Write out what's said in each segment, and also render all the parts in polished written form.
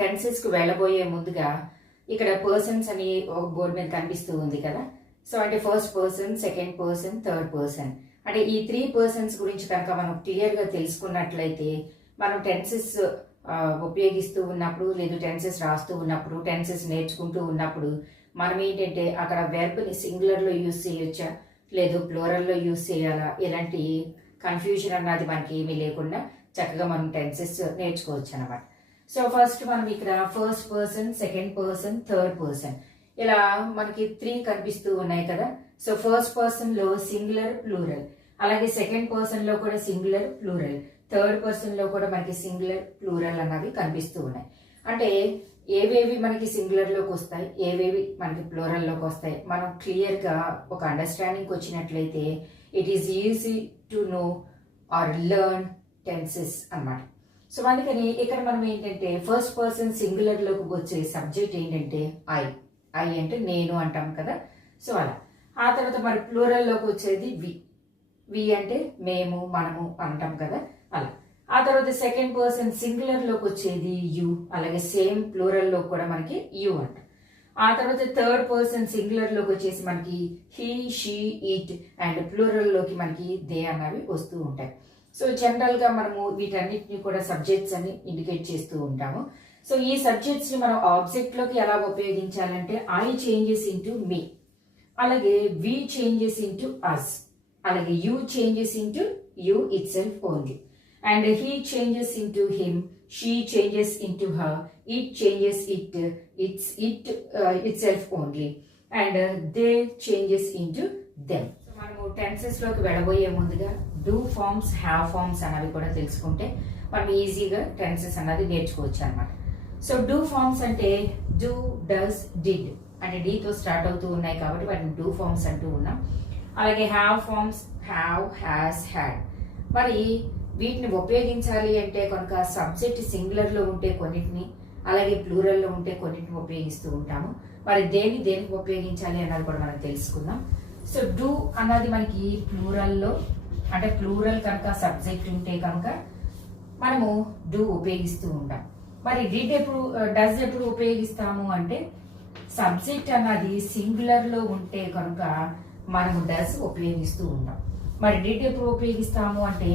టెన్సెస్కి వెళ్ళబోయే ముందుగా ఇక్కడ పర్సన్స్ అని ఒక బోర్డు మీద కనిపిస్తూ ఉంది కదా. సో అంటే first person, second person, third person, అంటే ఈ 3 పర్సన్స్ గురించి కనుక మనం క్లియర్గా తెలుసుకున్నట్లయితే మనం టెన్సెస్ ఉపయోగిస్తూ ఉన్నప్పుడు, లేదు టెన్సెస్ రాస్తూ ఉన్నప్పుడు, టెన్సెస్ నేర్చుకుంటూ ఉన్నప్పుడు మనం ఏంటంటే అక్కడ వెర్బ్ని సింగులర్లో యూజ్ చేయొచ్చా, లేదు ప్లూరల్లో యూజ్ చేయాలా, ఇలాంటి కన్ఫ్యూజన్ అన్నది మనకి ఏమీ లేకుండా చక్కగా మనం టెన్సెస్ నేర్చుకోవచ్చు అనమాట. సో ఫస్ట్ మనం ఇక్కడ first person, second person, third person ఇలా మనకి 3 కనిపిస్తూ ఉన్నాయి కదా. సో ఫస్ట్ పర్సన్ లో సింగులర్, ప్లూరల్, అలాగే సెకండ్ పర్సన్ లో కూడా సింగులర్, ప్లూరల్, థర్డ్ పర్సన్ లో కూడా మనకి సింగులర్, ప్లూరల్ అన్నవి కనిపిస్తూ ఉన్నాయి. అంటే ఏవేవి మనకి సింగులర్ లోకి వస్తాయి, ఏవేవి మనకి ప్లూరల్ లోకి వస్తాయి, మనం క్లియర్ గా ఒక అండర్స్టాండింగ్ వచ్చినట్లయితే it is easy to know or learn tenses అన్నమాట. సో అందుకని ఇక్కడ మనం ఏంటంటే ఫస్ట్ పర్సన్ సింగులర్ లోకి వచ్చే సబ్జెక్ట్ ఏంటంటే ఐ అంటే నేను అంటాం కదా. సో అలా ఆ తర్వాత మరి ప్లూరల్ లోకి వచ్చేది వి అంటే మేము, మనము అంటాం కదా. అలా ఆ తర్వాత సెకండ్ పర్సన్ సింగులర్ లోకి వచ్చేది యు, అలాగే సేమ్ ప్లూరల్ లో కూడా మనకి యు అంట. ఆ తర్వాత థర్డ్ పర్సన్ సింగులర్ లోకి వచ్చేసి మనకి he, she, it, and plural లోకి మనకి దే అన్నవి వస్తూ ఉంటాయి. సో జనరల్ గా మనము వీటన్నిటిని కూడా సబ్జెక్ట్స్ అని ఇండికేట్ చేస్తూ ఉంటాము. సో ఈ సబ్జెక్ట్స్ ని మనం ఆబ్జెక్ట్ లోకి ఎలా ఉపయోగించాలంటే ఐ చేంజెస్ ఇంటూ మీ, అలాగే వి చేంజెస్ ఇంటూ అస్, అలాగే you changes into you it self only, and he changes into him, she changes into her, it changes it self only, and they changes into them. మనము tenses లోకి వెళ్ళబోయే ముందుగా do forms, have forms అనేవి కూడా తెలుసుకుంటే మనం ఈజీగా tenses అన్నది నేర్చుకోవచ్చు అనమాట. సో డూ ఫార్మ్స్ అంటే డూ, డస్, డిడ్ అంటే డీతో స్టార్ట్ అవుతూ ఉన్నాయి కాబట్టి వాటిని డూ ఫార్మ్స్ అంటూ ఉన్నాం. అలాగే have forms have, has, had. మరి వీటిని ఉపయోగించాలి అంటే కనుక సబ్జెక్ట్ సింగులర్ లో ఉంటే కొన్నిటిని, అలాగే ప్లూరల్ లో ఉంటే కొన్నిటిని ఉపయోగిస్తూ ఉంటాము. మరి దేనికి ఉపయోగించాలి అన్నది కూడా మనం తెలుసుకుందాం. సో డూ అన్నది మనకి ప్లూరల్ లో, అంటే ప్లూరల్ కనుక సబ్జెక్ట్ ఉంటే కనుక మనము డూ ఉపయోగిస్తూ ఉంటాం. మరి డస్ ఎప్పుడు ఉపయోగిస్తాము అంటే సబ్జెక్ట్ అన్నది సింగులర్ లో ఉంటే కనుక మనము డస్ ఉపయోగిస్తూ ఉంటాం. మరి డిడ్ ఎప్పుడు ఉపయోగిస్తాము అంటే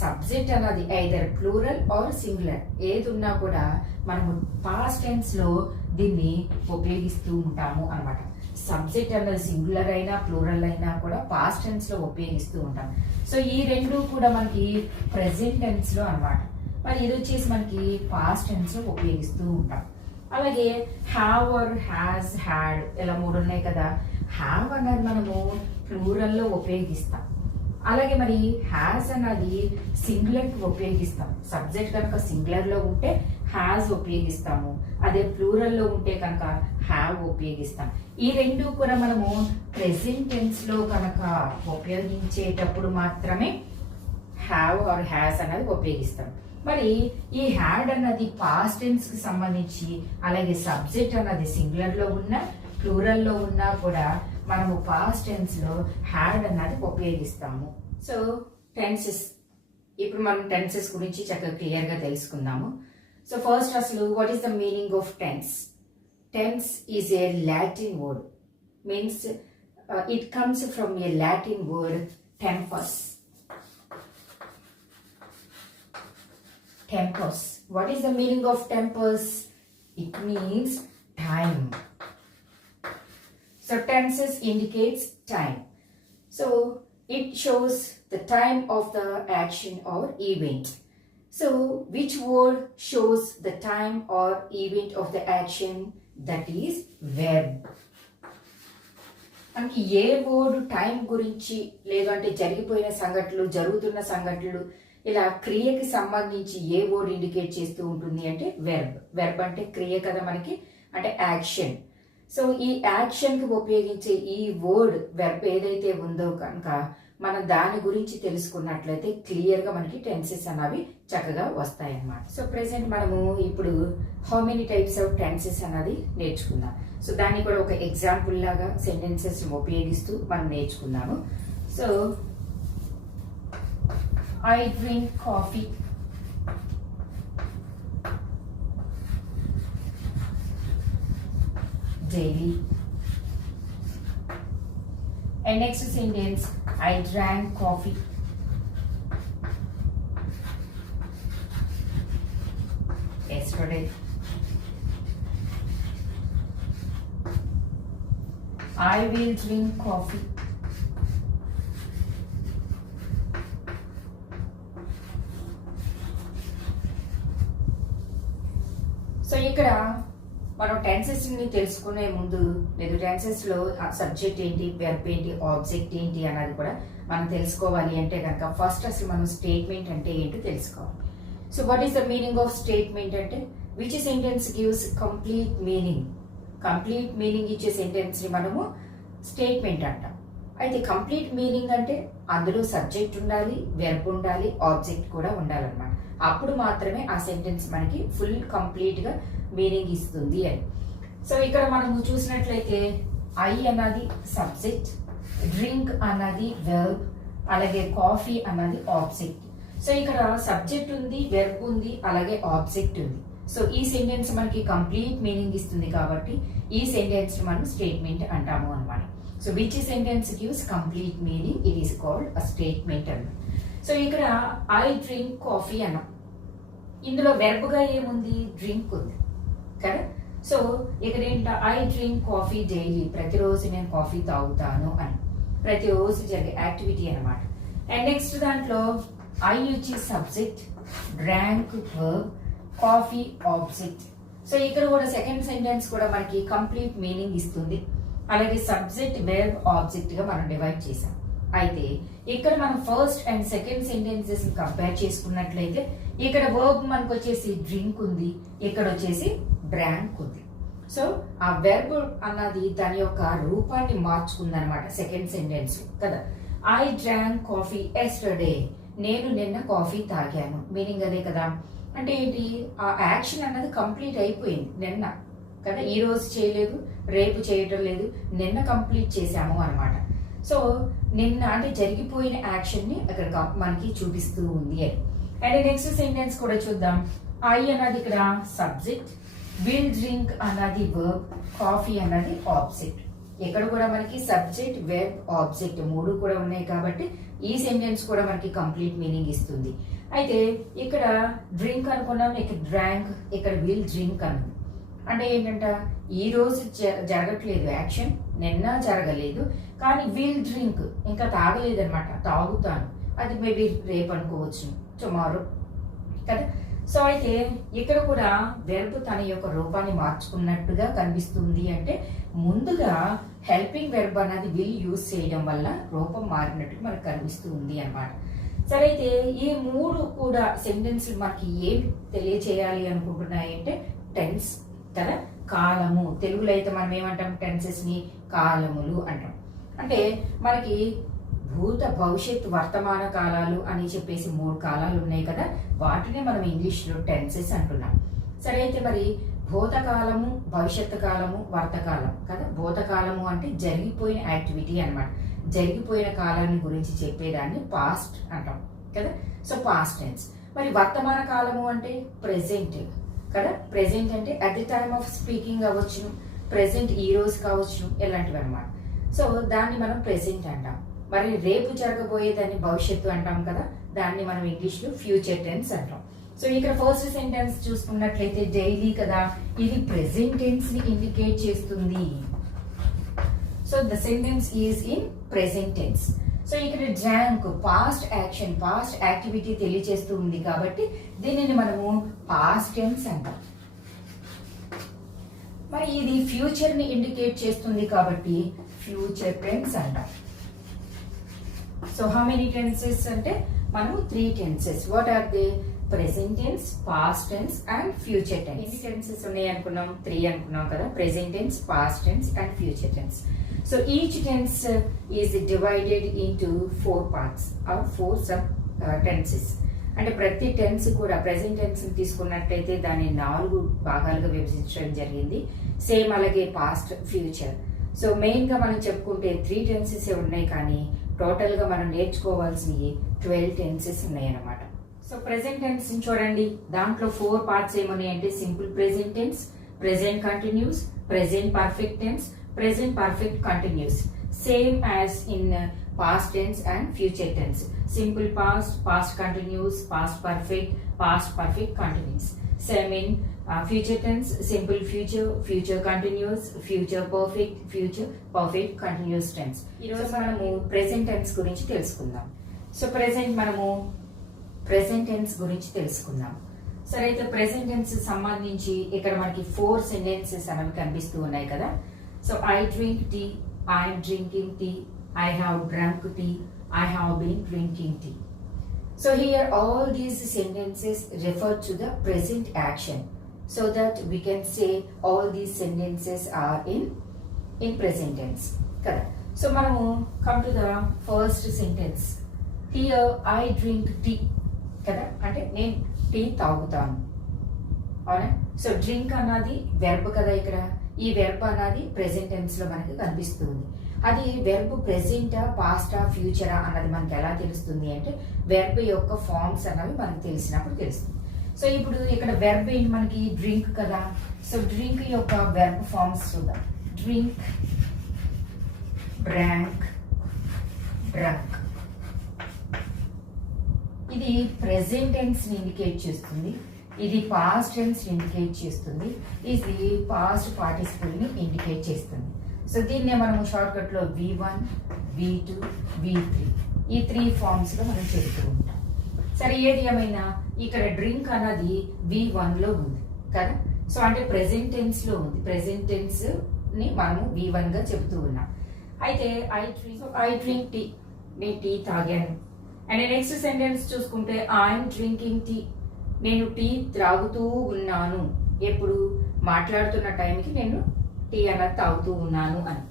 సబ్జెక్ట్ అన్నది ఐదర్ ప్లూరల్ ఆర్ సింగులర్ ఏది ఉన్నా కూడా మనము పాస్ట్ టెన్స్ లో దీన్ని ఉపయోగిస్తూ ఉంటాము అన్నమాట. సబ్జెక్ట్ అన్నది సింగులర్ అయినా ప్లూరల్ అయినా కూడా పాస్ట్ టెన్స్ లో ఉపయోగిస్తూ ఉంటాం. సో ఈ రెండు కూడా మనకి ప్రెసెంట్ టెన్స్ లో అన్నమాట. మరి ఇది వచ్చేసి మనకి పాస్ట్ టెన్స్ లో ఉపయోగిస్తూ ఉంటాం. అలాగే హ్యావ్ ఆర్ హ్యాస్, హ్యాడ్ ఇలా 3 ఉన్నాయి కదా. హ్యావ్ అన్నది మనము ప్లూరల్ లో ఉపయోగిస్తాం. అలాగే మరి హ్యాస్ అన్నది సింగులర్ కి ఉపయోగిస్తాం. సబ్జెక్ట్ కనుక సింగులర్ లో ఉంటే హ్యాస్ ఉపయోగిస్తాము, అదే ప్లూరల్ లో ఉంటే కనుక హ్యావ్ ఉపయోగిస్తాం. ఈ రెండు కూడా మనము ప్రెసెంట్ టెన్స్ లో కనుక ఉపయోగించేటప్పుడు మాత్రమే హ్యావ్ ఆర్ హ్యాస్ అన్నది ఉపయోగిస్తాం. మరి ఈ హ్యాడ్ అన్నది పాస్ట్ టెన్స్ కి సంబంధించి, అలాగే సబ్జెక్ట్ అన్నది సింగులర్ లో ఉన్నా ప్లూరల్ లో ఉన్నా కూడా మనము పాస్ట్ టెన్స్ లో హ్యాడ్ అన్నది ఉపయోగిస్తాము. సో టెన్సెస్, ఇప్పుడు మనం టెన్సెస్ గురించి చక్కగా క్లియర్ గా తెలుసుకుందాము. సో ఫస్ట్ అసలు what is the meaning of tense? Tense is a Latin word, means it comes from a Latin word tempus. Tempus. What is the meaning of tempus? It means time. So tenses indicates time. So it shows the time of the action or event. So which word shows the time or event of the action? That is verb. మనకి ఏ word time గురించి, లేదంటే జరిగిపోయిన సంఘటనలు, జరుగుతున్న సంఘటనలు, ఇలా క్రియకి సంబంధించి ఏ word indicate చేస్తూ ఉంటుంది అంటే వెర్బ్. వెర్బ్ అంటే క్రియ కదా మనకి, అంటే యాక్షన్. సో ఈ యాక్షన్ కి ఉపయోగించే ఈ వర్డ్ వెర్బ్ ఏదైతే ఉందో కనుక మనం దాని గురించి తెలుసుకున్నట్లయితే క్లియర్ గా మనకి టెన్సెస్ అన్నవి చక్కగా వస్తాయి అన్నమాట. సో ప్రెసెంట్ మనము ఇప్పుడు how many types of tenses అన్నది నేర్చుకుందాం. సో దాన్ని కూడా ఒక ఎగ్జాంపుల్ లాగా సెంటెన్సెస్ ఉపయోగిస్తూ మనం నేర్చుకుందాము. So I drink coffee. daily. And next sentence, I drank coffee. Yesterday. I will drink coffee. So ఇక్కడ మనం టెన్సెస్ ని తెలుసుకునే ముందు లేదు టెన్సెస్ లో సబ్జెక్ట్ ఏంటి, వెర్బ్ ఏంటి, ఆబ్జెక్ట్ ఏంటి అన్నది కూడా మనం తెలుసుకోవాలి అంటే కనుక ఫస్ట్ అసలు మనం స్టేట్మెంట్ అంటే ఏంటో తెలుసుకోవాలి. So what is the meaning of statement అంటే which sentence gives complete meaning. Complete meaning ఇచ్చే సెంటెన్స్ ని మనము స్టేట్మెంట్ అంటాం. అయితే కంప్లీట్ మీనింగ్ అంటే అందులో సబ్జెక్ట్ ఉండాలి, వెర్బ్ ఉండాలి, ఆబ్జెక్ట్ కూడా ఉండాలన్నమాట. అప్పుడు మాత్రమే ఆ సెంటెన్స్ మనకి ఫుల్ కంప్లీట్ గా మీనింగ్ ఇస్తుంది అని. సో ఇక్కడ మనము చూసినట్లయితే ఐ అన్నది సబ్జెక్ట్, డ్రింక్ అన్నది వెర్బ్, అలాగే కాఫీ అన్నది ఆబ్జెక్ట్. సో ఇక్కడ సబ్జెక్ట్ ఉంది, వెర్బ్ ఉంది, అలాగే ఆబ్జెక్ట్ ఉంది. సో ఈ సెంటెన్స్ మనకి కంప్లీట్ మీనింగ్ ఇస్తుంది కాబట్టి ఈ సెంటెన్స్ మనం స్టేట్మెంట్ అంటాము అన్నమాట. So which sentence gives complete meaning, it is called a statement అన్నమాట. సో ఇక్కడ ఐ డ్రింక్ కాఫీ అన్నాం. ఇందులో వెర్బ్ గా ఏముంది, డ్రింక్ ఉంది కదా. సో ఇక్కడ ఏంటంటే ఐ డ్రింక్ కాఫీ డైలీ, ప్రతిరోజు నేను కాఫీ తాగుతాను అని, ప్రతిరోజు జరిగే యాక్టివిటీ అన్నమాట. అండ్ నెక్స్ట్ దాంట్లో ఐ వచ్చి subject, drank verb, coffee object. So ఇక్కడ కూడా సెకండ్ సెంటెన్స్ కూడా మనకి కంప్లీట్ మీనింగ్ ఇస్తుంది. అలాగే సబ్జెక్ట్, వెర్బ్, ఆబ్జెక్ట్ గా మనం డివైడ్ చేసాం. అయితే ఇక్కడ మనం first and second sentences compare చేసుకున్నట్లయితే ఇక్కడ వర్బ్ మనకు వచ్చేసి డ్రింక్ ఉంది, ఇక్కడ వచ్చేసి డ్రాంక్ ఉంది. సో ఆ వెర్బ్ అన్నది దాని యొక్క రూపాన్ని మార్చుకుంది అనమాట సెకండ్ సెంటెన్స్ కదా. ఐ డ్రాంక్ కాఫీ ఎస్టర్డే, నేను నిన్న కాఫీ తాగాను, మీనింగ్ అదే కదా. అంటే ఏంటి, ఆ యాక్షన్ అన్నది కంప్లీట్ అయిపోయింది నిన్న కదా, ఈ రోజు చేయలేదు, రేపు చేయటం లేదు, నిన్న కంప్లీట్ చేసాము అనమాట. సో నిన్న అంటే జరిగిపోయిన యాక్షన్ ని అక్కడ మనకి చూపిస్తూ ఉంది అని. అండ్ నెక్స్ట్ సెంటెన్స్ కూడా చూద్దాం. ఐ అన్నది ఇక్కడ సబ్జెక్ట్, విల్ డ్రింక్ అన్నది వర్బ్, కాఫీ అన్నది ఆబ్జెక్ట్. ఇక్కడ కూడా మనకి సబ్జెక్ట్, వెర్బ్, ఆబ్జెక్ట్ మూడు కూడా ఉన్నాయి కాబట్టి ఈ సెంటెన్స్ కూడా మనకి కంప్లీట్ మీనింగ్ ఇస్తుంది. అయితే ఇక్కడ డ్రింక్ అనుకున్నాం, ఇక్కడ డ్రాంక్, ఇక్కడ విల్ డ్రింక్ అన్నది. అంటే ఏంటంట, ఈ రోజు జరగట్లేదు యాక్షన్, నిన్న జరగలేదు, కానీ విల్ డ్రింక్ ఇంకా తాగలేదు అనమాట, తాగుతాను, అది మేబీ రేపు అనుకోవచ్చు, టుమారో కదా. సో అయితే ఇక్కడ కూడా వెర్బ్ తన యొక్క రూపాన్ని మార్చుకున్నట్టుగా కనిపిస్తుంది. అంటే ముందుగా హెల్పింగ్ వెర్బ్ అనేది విల్ యూజ్ చేయడం వల్ల రూపం మారినట్టు మనకు కనిపిస్తూ ఉంది అనమాట. సరే అయితే ఈ మూడు కూడా సెంటెన్స్ మనకి ఏం తెలియచేయాలి అనుకుంటున్నాయంటే టెన్స్ కదా, కాలము. తెలుగులో అయితే మనం ఏమంటాం, టెన్సెస్ ని కాలములు అంటాం. అంటే మనకి భూత, భవిష్యత్, వర్తమాన కాలాలు అని చెప్పేసి మూడు కాలాలు ఉన్నాయి కదా, వాటినే మనం ఇంగ్లీష్ లో టెన్సెస్ అంటున్నాం. సరే అయితే మరి భూతకాలము, భవిష్యత్తు కాలము, వర్తకాలం కదా. భూతకాలము అంటే జరిగిపోయిన యాక్టివిటీ అన్నమాట, జరిగిపోయిన కాలాన్ని గురించి చెప్పేదాన్ని పాస్ట్ అంటాం కదా. So past tense. మరి వర్తమాన కాలము అంటే ప్రెసెంట్ కదా. ప్రెసెంట్ అంటే at the time of speaking అవ్వచ్చు, ప్రెసెంట్ ఈ రోజు కావచ్చు, ఇలాంటివి అనమాట. సో దాన్ని మనం ప్రెసెంట్ అంటాం. మరి రేపు జరగబోయేదాన్ని భవిష్యత్తు అంటాం కదా, దాన్ని మనం ఇంగ్లీష్ లో ఫ్యూచర్ టెన్స్ అంటాం. సో ఇక్కడ ఫస్ట్ సెంటెన్స్ చూసుకున్నట్లయితే డైలీ కదా, ఇది ప్రెసెంట్ టెన్స్ ని ఇండికేట్ చేస్తుంది. So the sentence is in present tense. So ఇక్కడ drank past action, past activity తెలియజేస్తూ ఉంది కాబట్టి దీనిని మనము పాస్ట్ టెన్స్ అంటాం. మరి ఇది ఫ్యూచర్ ని ఇండికేట్ చేస్తుంది కాబట్టి ఫ్యూచర్ టెన్స్ అంటాం. సో హౌ మెనీ టెన్సెస్ అంటే మనము 3 టెన్సెస్. What are they? Present tense, past tense and future tense. ఎన్ని టెన్సెస్ ఉన్నాయి అనుకున్నాం? 3 అనుకున్నాం కదా. Present tense, past tense and future tense. So each tense is divided into 4 parts or 4 sub tenses. అంటే ప్రతి టెన్స్ కూడా ప్రెసెంట్ టెన్స్ తీసుకున్నట్టయితే దాన్ని 4 భాగాలుగా విభజించడం జరిగింది. సేమ్ అలాగే పాస్ట్, ఫ్యూచర్. సో మెయిన్ గా మనం చెప్పుకుంటే 3 టెన్సెస్ ఉన్నాయి, కానీ టోటల్ గా మనం నేర్చుకోవాల్సినవి 12 టెన్సెస్ ఉన్నాయి అన్నమాట. సో ప్రెసెంట్ టెన్స్ చూడండి, దాంట్లో 4 పార్ట్స్ ఏమున్నాయి అంటే simple present tense, present continuous, present perfect tense, present perfect continuous. Same as in past tense and future tense. Simple past, past continuous, past perfect continuous. Same in future tense, simple future, future continuous, future perfect continuous tense. ఈరోజు మనము present tense గురించి తెలుసుకుందాం. So మనము present tense గురించి తెలుసుకుందాం. సరే, అయితే present tense సంబంధించి ఇక్కడ మనకి 4 సెంటెన్సెస్ అనేవి కనిపిస్తూ ఉన్నాయి కదా. So I drink tea, I'm drinking tea, I have drunk tea, I have been drinking tea. So here all these sentences refer to the present action, so that we can say all these sentences are in present tense. Correct. So manamu come to the first sentence. Here I drink tea. Kada ante nenu tea తాగుతాను. అవునా? So drink అన్నది verb కదా. ఇక్కడ ఈ verb అన్నది present tense లో మనకి కనిపిస్తుంది. అది వెర్బ్ ప్రెసెంటా, పాస్టా, ఫ్యూచరా అన్నది మనకి ఎలా తెలుస్తుంది అంటే వెర్బ్ యొక్క ఫార్మ్స్ అన్నవి మనకి తెలిసినప్పుడు తెలుస్తుంది. సో ఇప్పుడు ఇక్కడ వెర్బ్ ఏంటి మనకి డ్రింక్ కదా. సో డ్రింక్ యొక్క వెర్బ్ ఫార్మ్స్ చూద్దాం. Drink, drank, drunk. ఇది ప్రెసెంట్ టెన్స్ ని ఇండికేట్ చేస్తుంది, ఇది పాస్ట్ టెన్స్ ఇండికేట్ చేస్తుంది, ఇది పాస్ట్ పార్టిసిపల్ ని ఇండికేట్ చేస్తుంది. సో దీన్నే మనము షార్ట్ కట్ లో V1, V2, V3 ఈ 3 ఫార్మ్స్ లో మనం చెబుతూ ఉంటాం. సరే, ఏది ఏమైనా ఇక్కడ డ్రింక్ అన్నది V1 లో ఉంది కదా. సో అంటే ప్రెసెంట్ టెన్స్ లో ఉంది. ప్రెసెంట్ టెన్స్ ని మనము V1 గా చెబుతూ ఉన్నాం. అయితే ఐ డ్రింక్ టీ, నేను టీ తాగాను. అండ్ నెక్స్ట్ సెంటెన్స్ చూసుకుంటే ఐఎమ్ డ్రింకింగ్ టీ, నేను టీ త్రాగుతూ ఉన్నాను. ఎప్పుడు మాట్లాడుతున్న టైంకి నేను టీ అన్నది తాగుతూ ఉన్నాను అని.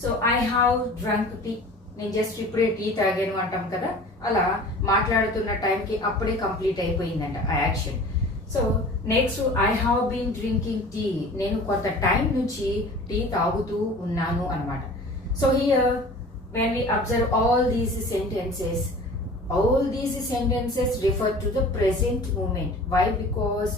So I have drunk tea, నేను జస్ట్ ఇప్పుడే టీ తాగాను అంటాం కదా, అలా మాట్లాడుతున్న టైంకి అప్పుడే కంప్లీట్ అయిపోయిందంట ఆ action. So next I have been drinking tea, నేను కొంత టైం నుంచి టీ తాగుతూ ఉన్నాను అనమాట. So here when we observe all these sentences refer to the present moment. Why? Because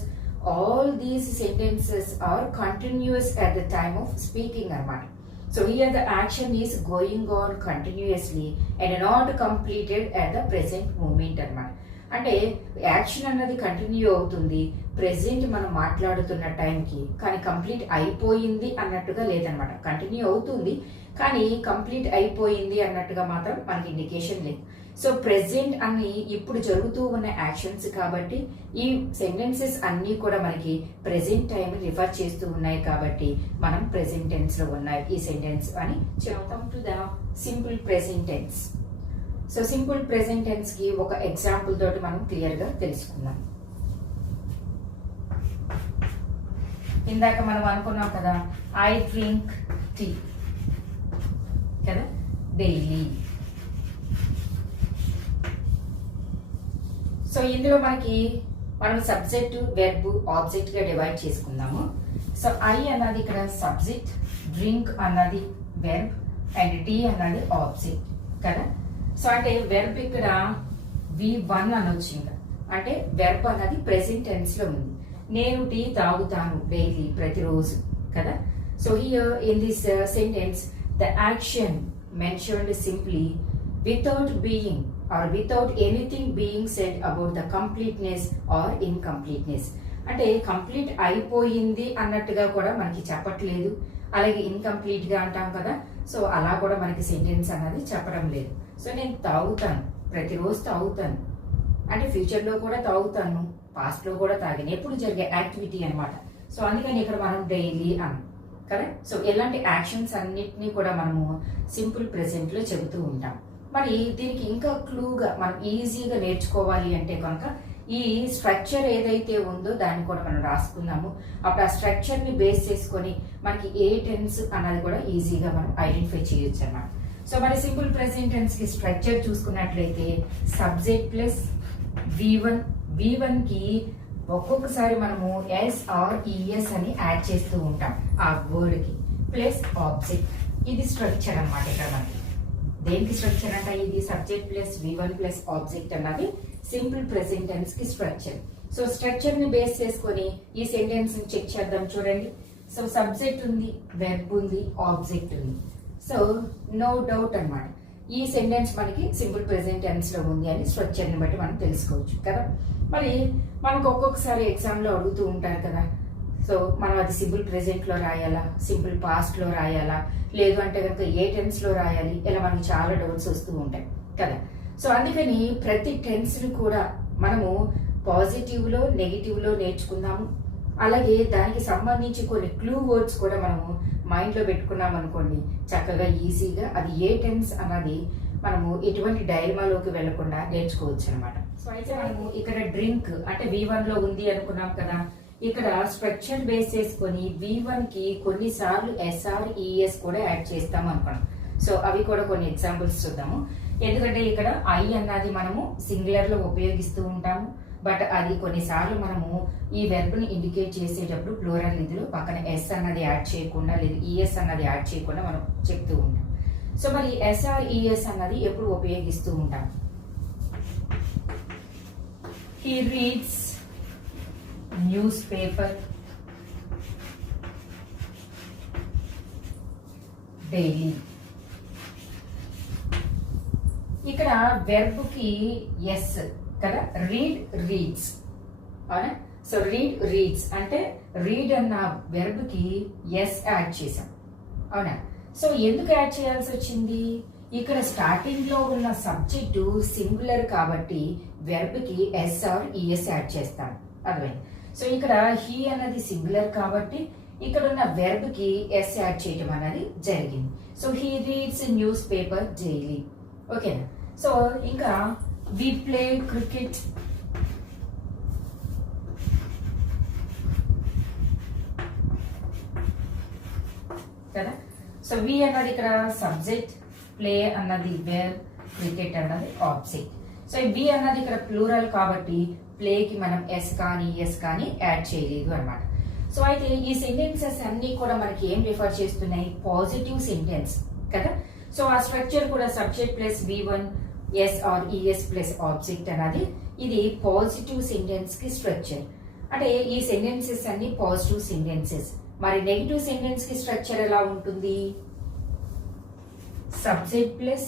all these sentences are continuous at the time of speaking anamata. So here the action is going on continuously and not completed at the present moment anamata. అంటే action అన్నది continue అవుతుంది present మనం మాట్లాడుతున్న టైంకి, కానీ complete అయిపోయింది అన్నట్టుగా లేదనమాట. కంటిన్యూ అవుతుంది కానీ కంప్లీట్ అయిపోయింది అన్నట్టుగా మాత్రం మనకి ఇండికేషన్ లేదు. సో ప్రెసెంట్ అన్ని ఇప్పుడు జరుగుతూ ఉన్న యాక్షన్స్ కాబట్టి ఈ సెంటెన్సెస్ అన్నీ కూడా మనకి ప్రెసెంట్ టైం రిఫర్ చేస్తూ ఉన్నాయి కాబట్టి మనం ప్రెసెంట్ టెన్స్ లో ఉన్నాయి ఈ సెంటెన్స్ అని చెప్తాం. To the simple present tense. So simple present tense కి ఒక ఎగ్జాంపుల్ తోటి మనం క్లియర్ గా తెలుసుకుందాం. ఇందాక మనం అనుకున్నాం కదా ఐ డ్రింక్ టీ కదా డైలీ. సో ఇందులో మనం సబ్జెక్ట్, వెర్బ్, ఆబ్జెక్ట్ గా డివైడ్ చేసుకుందాము. సో ఐ అన్నది ఇక్కడ సబ్జెక్ట్, డ్రింక్ అన్నది వెర్బ్ అండ్ టీ అన్నది ఆబ్జెక్ట్ కదా. సో అంటే వెర్బ్ ఇక్కడ V1 అనొచ్చు. ఇంకా అంటే వెర్బ్ అన్నది ప్రెసెంట్ టెన్స్ లో ఉంది. నేను టీ తాగుతాను డైలీ, ప్రతిరోజు కదా. So here in this sentence the action mentioned simply without being or without anything being said about the completeness or incompleteness. అంటే కంప్లీట్ అయిపోయింది అన్నట్టుగా కూడా మనకి చెప్పట్లేదు, అలాగే ఇన్కంప్లీట్ గా అంటాం కదా. సో అలా కూడా మనకి సెంటెన్స్ అన్నది చెప్పడం లేదు. సో నేను తాగుతాను, ప్రతిరోజు తాగుతాను అంటే ఫ్యూచర్ లో కూడా తాగుతాను, పాస్ట్ లో కూడా తాగాను, ఎప్పుడు జరిగే యాక్టివిటీ అనమాట. సో అందుకని ఇక్కడ మనం డైలీ అన్నాం కదా. సో ఇలాంటి యాక్షన్స్ అన్నిటినీ కూడా మనము సింపుల్ ప్రెసెంట్ లో చెబుతూ ఉంటాం. మరి దీనికి ఇంకా క్లూగా మనం ఈజీగా నేర్చుకోవాలి అంటే కనుక ఈ స్ట్రక్చర్ ఏదైతే ఉందో దాన్ని కూడా మనం రాసుకుందాము. అప్పుడు ఆ స్ట్రక్చర్ ని బేస్ చేసుకొని మనకి ఏ టెన్స్ అన్నది కూడా ఈజీగా మనం ఐడెంటిఫై చేయొచ్చు అన్నమాట. సో మరి సింపుల్ ప్రెసెంట్ టెన్స్ కి స్ట్రక్చర్ చూసుకున్నట్లయితే సబ్జెక్ట్ ప్లస్ V1 కి ఒక్కొక్కసారి మనము ఎస్ ఆర్ ఈఎస్ అని యాడ్ చేస్తూ ఉంటాం ఆ వర్డ్ కి, ప్లస్ ఆబ్జెక్ట్. ఇది స్ట్రక్చర్ అన్నమాట. ఇక్కడ మనకి దేనికి స్ట్రక్చర్ అంటే ఇది subject plus V1 plus object అన్నది సింపుల్ ప్రెసెంట్ టెన్స్ కి స్ట్రక్చర్. సో స్ట్రక్చర్ ని బేస్ చేసుకొని ఈ సెంటెన్స్ ని చెక్ చేద్దాం. చూడండి, సో సబ్జెక్ట్ ఉంది, వెర్బ్ ఉంది, ఆబ్జెక్ట్ ఉంది. సో నో డౌట్ అన్నమాట ఈ సెంటెన్స్ మనకి సింపుల్ ప్రెజెంట్ టెన్స్ లో ఉంది అని స్ట్రక్చర్ని బట్టి మనం తెలుసుకోవచ్చు కదా. మరి మనకు ఒక్కొక్కసారి ఎగ్జామ్లో అడుగుతూ ఉంటారు కదా, సో మనం అది సింపుల్ ప్రెజెంట్ లో రాయాలా, సింపుల్ పాస్ట్ లో రాయాలా, లేదు అంటే కనుక ఏ టెన్స్ లో రాయాలి, ఇలా మనకి చాలా డౌట్స్ వస్తూ ఉంటాయి కదా. సో అందుకని ప్రతి టెన్స్ ని కూడా మనము పాజిటివ్ లో నెగిటివ్ లో నేర్చుకుందాము. అలాగే దానికి సంబంధించి కొన్ని క్లూ వర్డ్స్ కూడా మనము మైండ్ లో పెట్టుకున్నాం అనుకోండి, చక్కగా ఈజీగా అది ఏ టెన్స్ అన్నది మనము ఎటువంటి డైలమాలోకి వెళ్లకుండా నేర్చుకోవచ్చు అనమాట. సో అయితే మనము ఇక్కడ డ్రింక్ అంటే V1 లో ఉంది అనుకున్నాం కదా, ఇక్కడ స్ట్రక్చర్ బేస్ చేసుకొని V1 కి కొన్నిసార్లు SRES కూడా యాడ్ చేస్తాము అనుకున్నాం. సో అవి కూడా కొన్ని ఎగ్జాంపుల్స్ చూద్దాము. ఎందుకంటే ఇక్కడ ఐ అన్నది మనము సింగులర్ లో ఉపయోగిస్తూ ఉంటాము, బట్ అది కొన్నిసార్లు మనము ఈ వెర్బ్ ని ఇండికేట్ చేసేటప్పుడు ప్లూరల్ ఇదిలో పక్కన ఎస్ అన్నది యాడ్ చేయకుండా లేదా ఈఎస్ అన్నది యాడ్ చేయకుండా మనం చెప్తూ ఉంటాం. సో మరి SRES అన్నది ఎప్పుడు ఉపయోగిస్తూ ఉంటాం? He reads newspaper daily. ఇక్కడ వెర్బ్ కి ఎస్ కదా, రీడ్ రీడ్స్ అవునా. సో రీడ్ రీడ్స్ అంటే రీడ్ అన్న వెర్బ్ కి ఎస్ యాడ్ చేసాం అవునా. సో ఎందుకు యాడ్ చేయాల్సి వచ్చింది? ఇక్కడ స్టార్టింగ్ లో ఉన్న సబ్జెక్టు సింగులర్ కాబట్టి వెర్బ్ కి ఎస్ ఆర్ ఈఎస్ యాడ్ చేస్తాం, అర్థమైంది. సో ఇక్కడ హీ అన్నది సింగులర్ కాబట్టి ఇక్కడ ఉన్న వెర్బ్ కి ఎస్ యాడ్ చేయడం అనేది జరిగింది. So he reads newspaper daily, ఓకేనా. సో ఇంకా వి ప్లే క్రికెట్ కదా. సో వి అన్నది ఇక్కడ సబ్జెక్ట్, ప్లే అన్నది వెర్బ్, క్రికెట్ అన్నది ఆబ్జెక్ట్. సో బి అన్నది ఇక్కడ ప్లూరల్ కాబట్టి ప్లే కి మనం ఎస్ కానీ ఎస్ కానీ యాడ్ చేయలేదు అన్నమాట. సో అయితే ఈ సెంటెన్సెస్ అన్ని కూడా మనకి ఏం రిఫర్ చేస్తున్నాయి? పాజిటివ్ సెంటెన్స్ కదా. సో ఆ స్ట్రక్చర్ కూడా subject plus V1 S or ES plus object అన్నది ఇది పాజిటివ్ సెంటెన్స్ కి స్ట్రక్చర్. అంటే ఈ సెంటెన్సెస్ అన్ని పాజిటివ్ సెంటెన్సెస్. మరి నెగిటివ్ సెంటెన్స్ కి స్ట్రక్చర్ ఎలా ఉంటుంది? Subject plus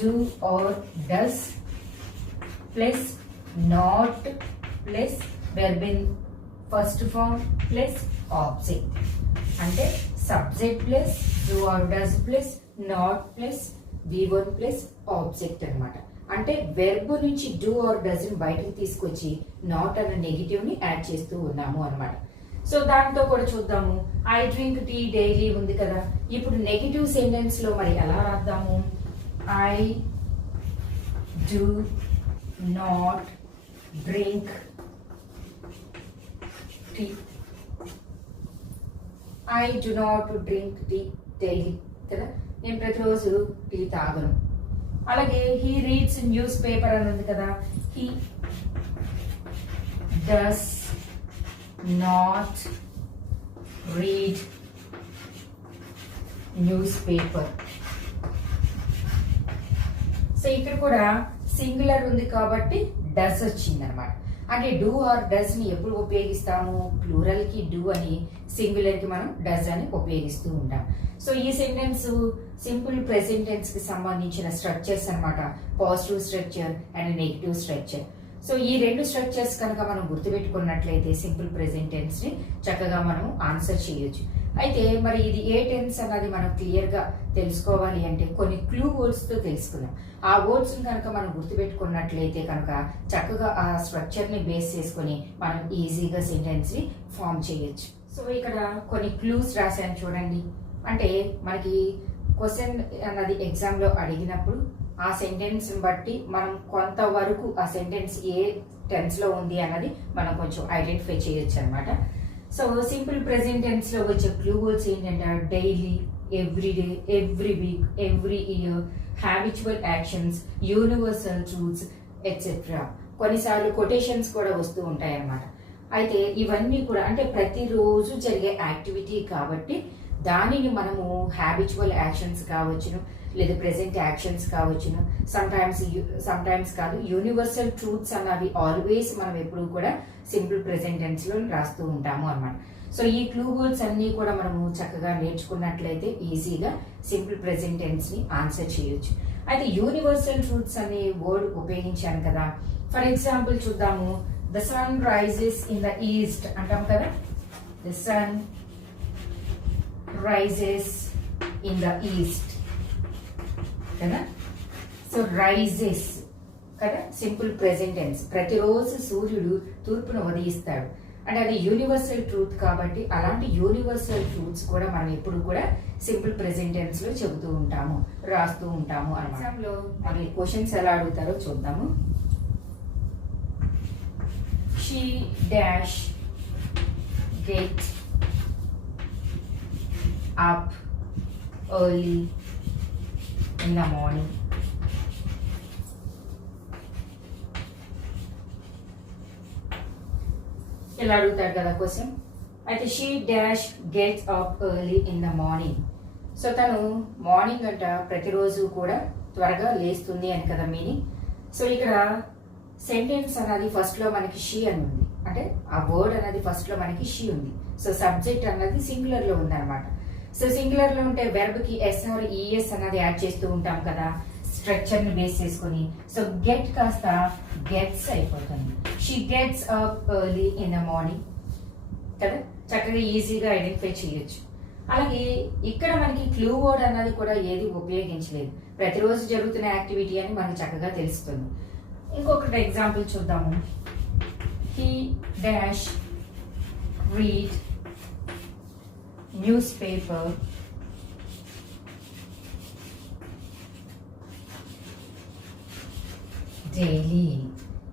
do or does plus not plus verb in first form plus object. అంటే subject plus do or does plus not plus V1 plus object అన్నమాట. అంటే verb నుంచి do or does ని బయటకు తీసుకొచ్చి నాట్ అన్న నెగిటివ్ ని add చేస్తూ ఉన్నాము అన్నమాట. సో దాంతో కూడా చూద్దాము. ఐ డ్రింక్ టీ డైలీ ఉంది కదా. ఇప్పుడు నెగిటివ్ సెంటెన్స్ లో మరి ఎలా రాద్దాము? I do not drink tea. I do not drink tea daily కదా, నేను ప్రతిరోజు టీ తాగను. అలాగే హీ రీడ్స్ న్యూస్ పేపర్ అని ఉంది కదా, he does not read news paper. So ఇక్కడ కూడా సింగులర్ ఉంది కాబట్టి డస్ వచ్చింది అనమాట. అంటే డూ ఆర్ డస్ ని ఎప్పుడు ఉపయోగిస్తాము? ప్లూరల్ కి డూ అని, సింగులర్ కి మనం డస్ అని ఉపయోగిస్తూ ఉంటాం. సో ఈ సెంటెన్స్ సింపుల్ ప్రెజెంట్ టెన్స్ కి సంబంధించిన స్ట్రక్చర్స్ అన్నమాట. Positive structure and negative structure. So ఈ రెండు స్ట్రక్చర్స్ కనుక మనం గుర్తుపెట్టుకున్నట్లయితే సింపుల్ ప్రెజెంట్ టెన్స్ ని చక్కగా మనం ఆన్సర్ చేయొచ్చు. అయితే మరి ఇది ఏ టెన్స్ అన్నది మనం క్లియర్ గా తెలుసుకోవాలి అంటే కొన్ని క్లూ వర్డ్స్ తో తెలుసుకుందాం. ఆ వర్డ్స్ కనుక మనం గుర్తుపెట్టుకున్నట్లయితే కనుక చక్కగా ఆ స్ట్రక్చర్ ని బేస్ చేసుకుని మనం ఈజీగా సెంటెన్స్ ని ఫామ్ చేయొచ్చు. సో ఇక్కడ కొన్ని క్లూస్ రాశాను చూడండి. అంటే మనకి క్వశ్చన్ అన్నది ఎగ్జామ్ లో అడిగినప్పుడు ఆ సెంటెన్స్ బట్టి మనం కొంతవరకు ఆ సెంటెన్స్ ఏ టెన్స్ లో ఉంది అన్నది మనం కొంచెం ఐడెంటిఫై చేయొచ్చు అనమాట. సో సింపుల్ ప్రెజెంట్ టెన్స్ లో వచ్చే క్లూ వర్డ్స్ ఏంటంటే daily, every day, every week, every year, habitual actions, universal truths etcetera. కొన్నిసార్లు కొటేషన్స్ కూడా వస్తూ ఉంటాయి అన్నమాట. అయితే ఇవన్నీ కూడా అంటే ప్రతిరోజు జరిగే యాక్టివిటీ కాబట్టి దానిని మనము హ్యాబిచువల్ యాక్షన్స్ కావచ్చును, లేదా ప్రెసెంట్ యాక్షన్స్ కావచ్చును, సమ్ టైమ్స్ కాదు, యూనివర్సల్ ట్రూత్స్ అన్నవి ఆల్వేస్ మనం ఎప్పుడు కూడా సింపుల్ ప్రెసెంట్ టెన్స్ లో రాస్తూ ఉంటాము అన్నమాట. సో ఈ క్లూ వర్డ్స్ అన్నీ కూడా మనము చక్కగా నేర్చుకున్నట్లయితే ఈజీగా సింపుల్ ప్రెజెంట్ టెన్స్ని ఆన్సర్ చేయొచ్చు. అయితే యూనివర్సల్ ట్రూత్స్ అనే వర్డ్ ఉపయోగించాను కదా. ఫర్ ఎగ్జాంపుల్ చూద్దాము. The sun rises in the east అంటాం కదా. The sun rises in the east కదా. సో రైజెస్ కదా, సింపుల్ ప్రెజెంట్ టెన్స్. ప్రతిరోజు సూర్యుడు తూర్పును ఉదయిస్తాడు అంటే అది యూనివర్సల్ ట్రూత్ కాబట్టి అలాంటి యూనివర్సల్ ట్రూత్స్ కూడా మనం ఎప్పుడు కూడా సింపుల్ ప్రెజెంట్ టెన్స్ లో చెబుతూ ఉంటాము, రాస్తూ ఉంటాము. ఎగ్జామ్లో మరి క్వశ్చన్స్ ఎలా అడుగుతారో చూద్దాము. She dash get up early in the morning. ఇలా అడుగుతాడు కదా క్వశ్చన్. అయితే she dash get up early in the morning. So తను మార్నింగ్ అంట ప్రతిరోజు కూడా త్వరగా లేస్తుంది అని కదా మీనింగ్. సో ఇక్కడ సెంటెన్స్ అనేది ఫస్ట్ లో మనకి షీ అని ఉంది, అంటే ఆ వర్డ్ అనేది ఫస్ట్ లో మనకి షీ ఉంది. సో సబ్జెక్ట్ అన్నది సింగులర్ లో ఉంది అనమాట. సో సింగులర్ లో ఉంటే వెర్బ్ కి ఎస్ఆర్ ఈఎస్ అన్నది యాడ్ చేస్తూ ఉంటాం కదా స్ట్రక్చర్ ని బేస్ చేసుకుని. సో గెట్ కాస్త గెట్స్ అయిపోతుంది. She gets up early in the morning కదా, చక్కగా ఈజీగా ఐడెంటిఫై చేయొచ్చు. అలాగే ఇక్కడ మనకి క్లూ వర్డ్ అన్నది కూడా ఏది ఉపయోగించలేదు, ప్రతిరోజు జరుగుతున్న యాక్టివిటీ అని మనకు చక్కగా తెలుస్తుంది. ఇంకొకటి ఎగ్జాంపుల్ చూద్దాము. He dash read news paper daily.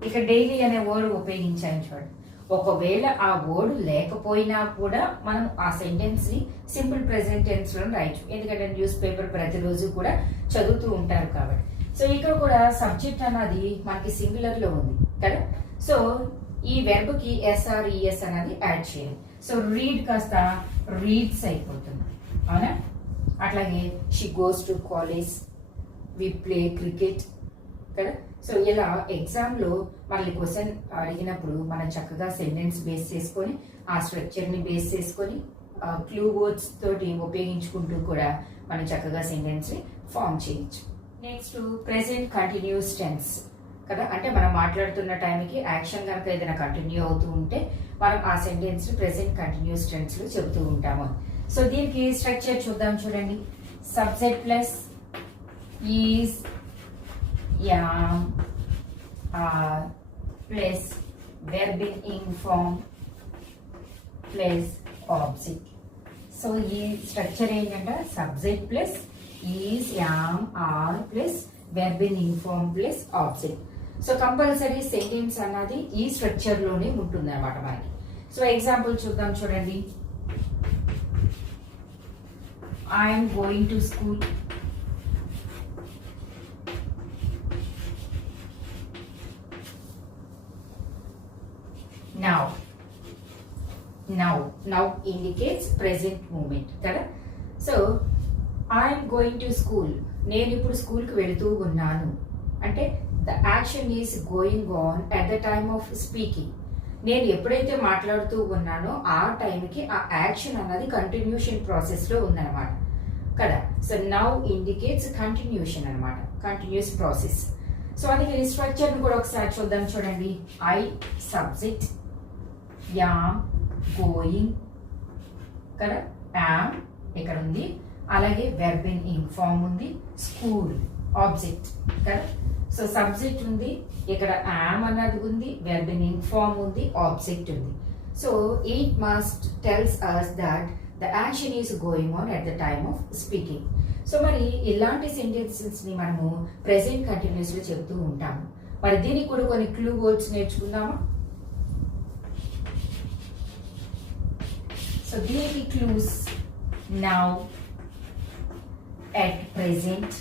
ఇక డైలీ అనే వర్డ్ ఉపయోగించాను చూడండి. ఒకవేళ ఆ వర్డ్ లేకపోయినా కూడా మనం ఆ సెంటెన్స్ ని సింపుల్ ప్రెజెంట్ టెన్స్ లో రాయొచ్చు, ఎందుకంటే న్యూస్ పేపర్ ప్రతిరోజు కూడా చదువుతూ ఉంటారు కాబట్టి. సో ఇక్కడ కూడా సబ్జెక్ట్ అన్నది మనకి సింగులర్ లో ఉంది కదా. సో ఈ వెర్బ్ కి ఎస్ఆర్ఈఎస్ అనేది యాడ్ చేయాలి. సో రీడ్ కాస్త రీడ్స్ అయిపోతుంది, అవునా. అట్లాగే she goes to college, we play cricket కదా. సో ఇలా ఎగ్జామ్ లో మనల్ని క్వశ్చన్ అడిగినప్పుడు మనం చక్కగా సెంటెన్స్ బేస్ చేసుకొని ఆ స్ట్రక్చర్ ని బేస్ చేసుకొని క్లూ వర్డ్స్ తోటి ఉపయోగించుకుంటూ కూడా మనం చక్కగా సెంటెన్స్ ని ఫామ్ చేయొచ్చు. నెక్స్ట్ ప్రెసెంట్ కంటిన్యూస్ టెన్స్ కదా, అంటే మనం మాట్లాడుతున్న టైంకి యాక్షన్ కనుక ఏదైనా కంటిన్యూ అవుతూ ఉంటే మనం ఆ సెంటెన్స్ ని ప్రెసెంట్ కంటిన్యూస్ టెన్స్ లో చెబుతూ ఉంటాము. సో దీనికి స్ట్రక్చర్ చూద్దాం చూడండి. Subject plus is, am, are plus verb in ing form plus object. So ఈ స్ట్రక్చర్ ఏంటంటే subject plus is, am, are plus verb in ing form plus object. So compulsory sentence అన్నది ఈ structure లోనే ఉంటుంది అనమాట మనకి. సో ఎగ్జాంపుల్ చూద్దాం చూడండి. I'm going to school, now indicates present moment కదా. So I'm going to school, నేను ఇప్పుడు స్కూల్కి వెళుతూ ఉన్నాను అంటే the action is going on at the time of speaking. నేను ఎప్పుడైతే మాట్లాడుతూ ఉన్నానో ఆ టైంకి ఆ యాక్షన్ అన్నది కంటిన్యూషన్ ప్రాసెస్ లో ఉందన్నమాట కదా. సో నౌ ఇండికేట్స్ కంటిన్యూషన్ అనమాట, కంటిన్యూస్ ప్రాసెస్. సో అందుకే స్ట్రక్చర్ ని కూడా ఒకసారి చూద్దాం చూడండి. ఐ సబ్జెక్ట్, యామ్ గోయింగ్ కదా, యామ్ ఇక్కడ ఉంది, అలాగే వెర్బ్ ఇన్ ing ఫామ్ ఉంది, స్కూల్ ఆబ్జెక్ట్ కదా. సో సబ్జెక్ట్ ఉంది, ఇక్కడ యామ్ అన్నది ఉంది, వెర్బ్ ఇన్ ing ఫామ్ ఉంది, ఆబ్జెక్ట్ ఉంది. So it must tells us that the action is going on at the time of speaking. So మరి ఇలాంటి సెంటెన్సెస్ ని మనము ప్రెసెంట్ కంటిన్యూస్ లో చెప్తూ ఉంటాము. మరి దీనికి కూడా కొన్ని క్లూ వర్డ్స్ నేర్చుకుందామా. సో దీనికి clues now, at present,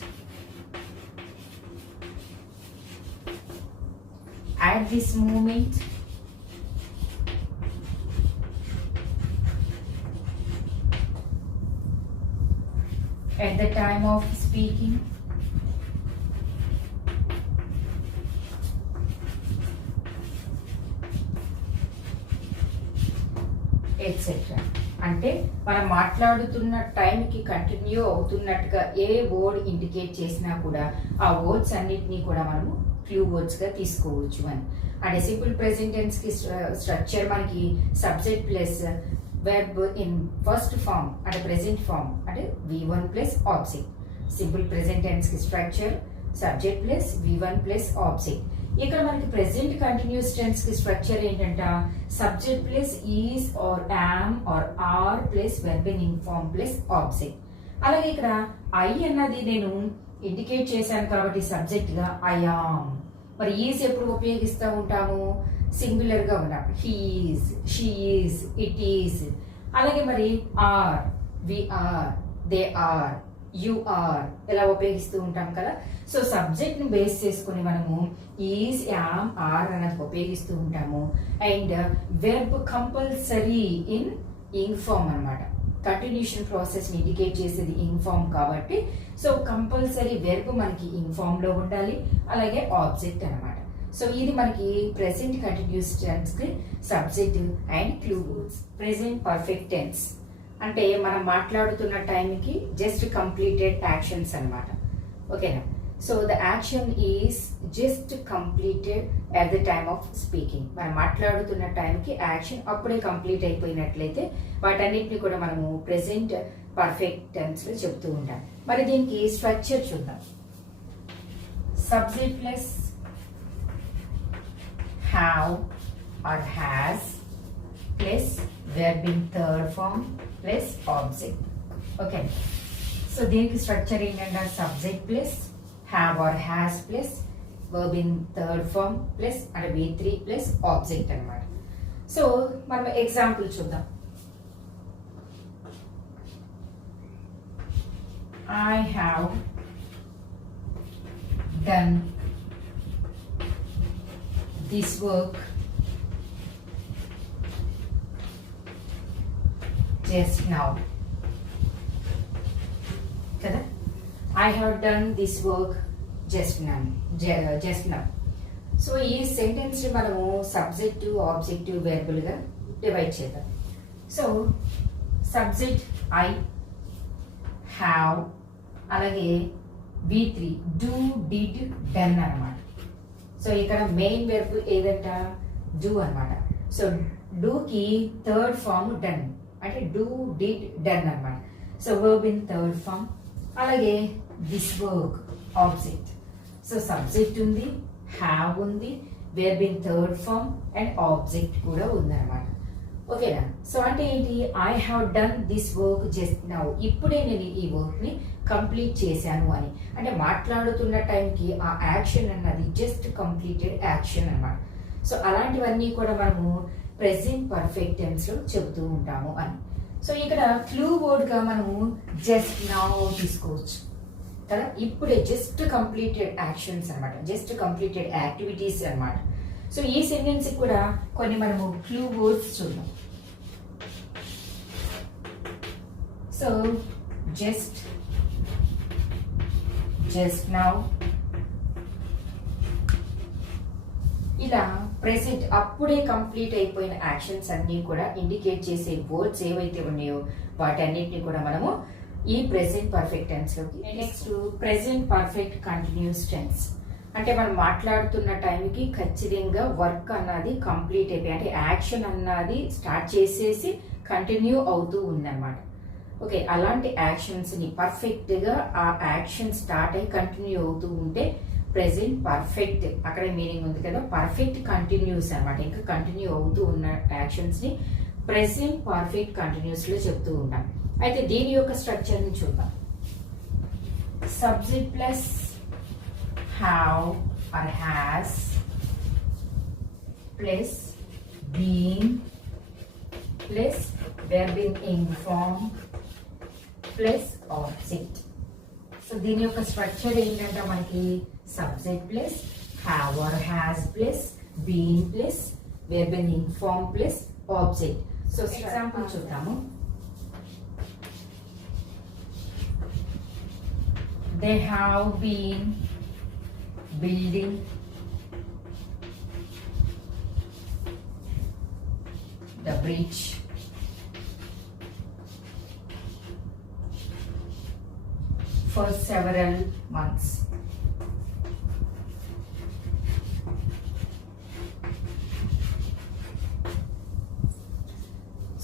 at this moment, at the time of speaking, etc. అంటే మనం మాట్లాడుతున్న టైంకి కంటిన్యూ అవుతున్నట్టుగా ఏ వర్డ్ ఇండికేట్ చేసినా కూడా ఆ వర్డ్స్ అన్నిటినీ కూడా మనము క్లూ వర్డ్స్గా తీసుకోవచ్చు అని. అంటే సింపుల్ ప్రెజెంట్ టెన్స్కి స్ట్రక్చర్ మనకి subject plus verb in first form అంటే ప్రెజెంట్ ఫామ్ అంటే V1 plus object. Simple present టెన్స్కి structure subject plus V1 plus object. ఇక్కడ మనకి ప్రెసెంట్ కంటిన్యూస్ టెన్స్ కి స్ట్రక్చర్ ఏంటంట subject plus is or am or are plus verb in inform plus object. అలాగే ఇక్కడ I అన్నది నేను ఇండికేట్ చేశాను కాబట్టి సబ్జెక్ట్ గా ఐ ఆమ్. మరి ఈజ్ ఎప్పుడు ఉపయోగిస్తూ ఉంటాము సింగులర్ గా ఉన్నప్పుడు హీఈస్ షీఈస్ ఇట్ ఈస్. అలాగే మరి are we are they are you are ఇలా ఉపయోగిస్తూ ఉంటాం కదా. సో సబ్జెక్ట్ ని బేస్ చేసుకుని మనము ఈజ్ యామ్ ఆర్ అనేది ఉపయోగిస్తూ ఉంటాము. And verb compulsory in ing form అనమాట. కంటిన్యూషన్ ప్రాసెస్ ని ఇండికేట్ చేసేది ఇన్ఫార్మ్ కాబట్టి సో కంపల్సరీ వెర్బ్ మనకి ఇన్ఫార్మ్ లో ఉండాలి, అలాగే ఆబ్జెక్ట్ అనమాట. సో ఇది మనకి ప్రెసెంట్ కంటిన్యూస్ టెన్స్ కి subject and clue words. Present perfect tense అంటే మనం మాట్లాడుతున్న టైంకి జస్ట్ కంప్లీటెడ్ యాక్షన్స్ అనమాట. ఓకేనా. So the action is just completed at the time of speaking. మనం మాట్లాడుతున్న టైంకి యాక్షన్ అప్పుడే కంప్లీట్ అయిపోయినట్లయితే వాటన్నిటిని కూడా మనము ప్రెసెంట్ పర్ఫెక్ట్ టెన్స్ లో చెప్తూ ఉంటాం. మరి దీనికి స్ట్రక్చర్ చూద్దాం. Subject plus have or has plus verb in third form plus object. Okay. So దీనికి స్ట్రక్చర్ ఏంటంటే subject plus have or has plus verb in third form plus అంటే V3 ప్లస్ ఆబ్జెక్ట్ అనమాట. సో మనం example చూద్దాం. I have done this work just now. కదా. I have done this work just now. So ఈ sentence మనము subjective objective verbal గా divide చేద్దాం. So subject I have, అలాగే V3 డూ డిడ్ డన్ అనమాట. సో ఇక్కడ మెయిన్ వెర్బ్ ఏదంట do అనమాట. సో డూకి థర్డ్ ఫామ్ డన్ అంటే డూ డిడ్ డన్ అనమాట. So verb in third form. అలాగే this work object. So subject ఉంది, హ్యావ్ ఉంది, verb in third form and object కూడా ఉంది అనమాట. ఓకేనా. సో అంటే ఏంటి I have done this work just now. ఇప్పుడే నేను ఈ వర్క్ ని కంప్లీట్ చేశాను అని. అంటే మాట్లాడుతున్న టైంకి ఆ యాక్షన్ అన్నది జస్ట్ కంప్లీటెడ్ యాక్షన్ అనమాట. సో అలాంటివన్నీ కూడా మనము ప్రెసెంట్ పర్ఫెక్ట్ టెన్స్ లో చెబుతూ ఉంటాము అని. సో ఇక్కడ క్లూ వర్డ్ గా మనము జస్ట్ నౌ తీసుకోవచ్చు కదా. ఇప్పుడే జస్ట్ కంప్లీటెడ్ యాక్షన్స్ అనమాట, జస్ట్ కంప్లీటెడ్ యాక్టివిటీస్ అనమాట. సో ఈ సెంటెన్స్ కూడా కొన్ని మనము క్లూ వర్డ్స్ చూద్దాం. సో జస్ట్ నౌ ఇలా ప్రెసెంట్ అప్పుడే కంప్లీట్ అయిపోయిన యాక్షన్స్ అన్ని కూడా ఇండికేట్ చేసే వర్డ్స్ ఏవైతే ఉన్నాయో వాటన్నిటిని కూడా మనము ఈ ప్రెసెంట్ పర్ఫెక్ట్ టెన్స్ లోకి. Next present perfect continuous tense అంటే మనం మాట్లాడుతున్న టైంకి ఖచ్చితంగా వర్క్ అన్నది కంప్లీట్ అయిపోయి అంటే యాక్షన్ అన్నది స్టార్ట్ చేసేసి కంటిన్యూ అవుతూ ఉందన్నమాట. ఓకే. అలాంటి యాక్షన్స్ ని పర్ఫెక్ట్ గా ఆ యాక్షన్ స్టార్ట్ అయ్యి కంటిన్యూ అవుతూ ఉంటే ప్రెసెంట్ పర్ఫెక్ట్ అక్కడ మీనింగ్ ఉంది కదా, పర్ఫెక్ట్ కంటిన్యూస్ అనమాట. ఇంకా కంటిన్యూ అవుతూ ఉన్న యాక్షన్స్ ని ప్రెసెంట్ పర్ఫెక్ట్ కంటిన్యూస్ లో చెప్తూ ఉంటాం. అయితే దీని యొక్క స్ట్రక్చర్ ని చూద్దాం. Subject plus have or has plus being plus verb in inform plus object. So దీని యొక్క స్ట్రక్చర్ ఏంటంటే మనకి subject plus have or has plus being plus verb in inform plus object. So example చూద్దాము. They have been building the bridge for several months.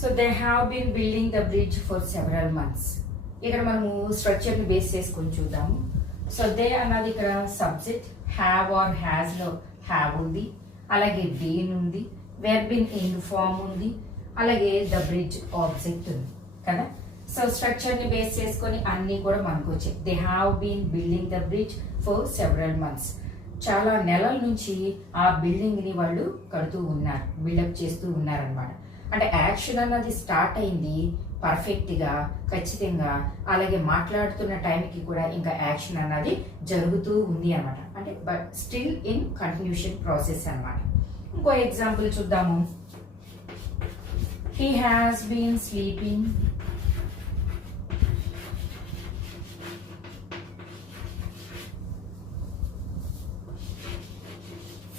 So they have been building the bridge for several months. ఇక్కడ మనము structure ని base చేసుకొని చూద్దాము. So they అన్నది ఇక్కడ subject, have or has లో have ఉంది, అలాగే బీన్ ఉంది, వెర్బ్ ఇన్ ఎండ్ ఫామ్ ఉంది, అలాగే ద బ్రిడ్జ్ ఆబ్జెక్ట్ ఉంది కదా. సో స్ట్రక్చర్ ని బేస్ చేసుకొని అన్ని కూడా మనకు వచ్చాయి. They have been building the bridge for several months. చాలా నెలల నుంచి ఆ బిల్డింగ్ ని వాళ్ళు కడుతూ ఉన్నారు, బిల్డప్ చేస్తూ ఉన్నారనమాట. అంటే యాక్షన్ అన్నది స్టార్ట్ అయింది పర్ఫెక్ట్ గా, ఖచ్చితంగా. అలాగే మాట్లాడుతున్న టైంకి కూడా ఇంకా యాక్షన్ అన్నది జరుగుతూ ఉంది అనమాట. అంటే but still in continuation process అనమాట. ఇంకో ఎగ్జాంపుల్ చూద్దాము. He has been sleeping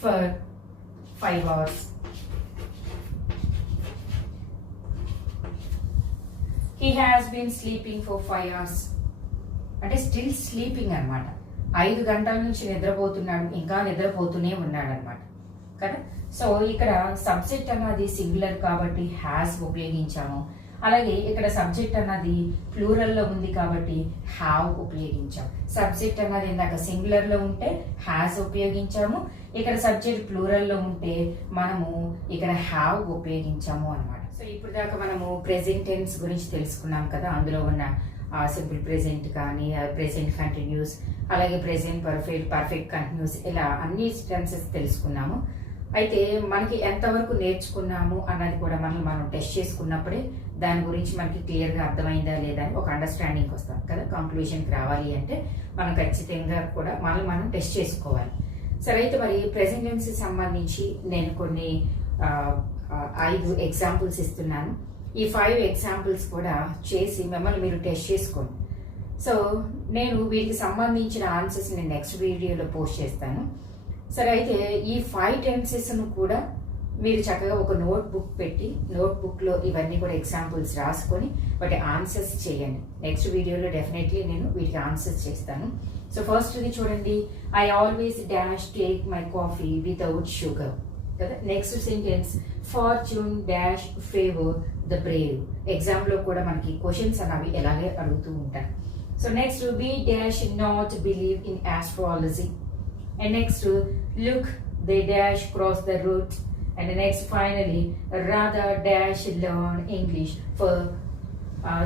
for 5 hours. He has been sleeping for 5 hours. అంటే స్టిల్ స్లీపింగ్ అనమాట. 5 గంటల నుంచి నిద్రపోతున్నాడు, ఇంకా నిద్రపోతూనే ఉన్నాడు అనమాట కదా. సో ఇక్కడ సబ్జెక్ట్ అన్నది సింగులర్ కాబట్టి హ్యాస్ ఉపయోగించాము. అలాగే ఇక్కడ సబ్జెక్ట్ అన్నది ప్లూరల్ లో ఉంది కాబట్టి హ్యావ్ ఉపయోగించాము. సబ్జెక్ట్ అన్నది ఇందాక సింగులర్ లో ఉంటే హ్యాస్ ఉపయోగించాము. ఇక్కడ సబ్జెక్ట్ ప్లూరల్ లో ఉంటే మనము ఇక్కడ హ్యావ్ ఉపయోగించాము అనమాట. సో ఇప్పుడు దాకా మనము ప్రెసెంట్ టెన్స్ గురించి తెలుసుకున్నాం కదా. అందులో ఉన్న సింపుల్ ప్రెసెంట్ కానీ, ప్రెసెంట్ కంటిన్యూస్, అలాగే ప్రెసెంట్ పర్ఫెక్ట్, పర్ఫెక్ట్ కంటిన్యూస్, ఇలా అన్ని టెన్సెస్ తెలుసుకున్నాము. అయితే మనకి ఎంతవరకు నేర్చుకున్నాము అన్నది కూడా మనం టెస్ట్ చేసుకున్నప్పుడే దాని గురించి మనకి క్లియర్గా అర్థమైందా లేదా అని ఒక అండర్స్టాండింగ్ వస్తాం కదా. కంక్లూషన్కి రావాలి అంటే మనం ఖచ్చితంగా కూడా మనం టెస్ట్ చేసుకోవాలి. సరే, అయితే మరి ప్రెసెంట్ టెన్స్ సంబంధించి నేను కొన్ని 5 ఎగ్జాంపుల్స్ ఇస్తున్నాను. ఈ 5 ఎగ్జాంపుల్స్ కూడా చేసి మిమ్మల్ని మీరు టెస్ట్ చేసుకోండి. సో నేను వీటికి సంబంధించిన ఆన్సర్స్ నేను నెక్స్ట్ వీడియోలో పోస్ట్ చేస్తాను. సరే, అయితే ఈ 5 టెన్సెస్ కూడా మీరు చక్కగా ఒక నోట్ బుక్ పెట్టి, నోట్ బుక్ లో ఇవన్నీ కూడా ఎగ్జాంపుల్స్ రాసుకొని వాటి ఆన్సర్స్ చేయండి. నెక్స్ట్ వీడియోలో డెఫినెట్లీ నేను వీటికి ఆన్సర్స్ చేస్తాను. సో ఫస్ట్ ఇది చూడండి. I always dash take my coffee without sugar కదా. Next sentence, fortune dash favour the brave. Exam లో కూడా మనకి క్వశ్చన్స్ అనేవి ఎలాగే అడుగుతూ ఉంటారు. So next, we dash not believe in astrology. And next, look, they dash cross the road. And next, finally, rather dash learn English for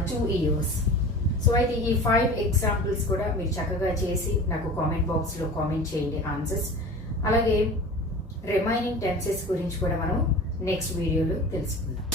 2 years. So అయితే ఈ 5 examples కూడా మీరు చక్కగా చేసి నాకు కామెంట్ బాక్స్లో కామెంట్ చేయండి ఆన్సర్స్. అలాగే రిమైనింగ్ టెన్సెస్ గురించి కూడా మనం నెక్స్ట్ వీడియోలో తెలుసుకుందాం.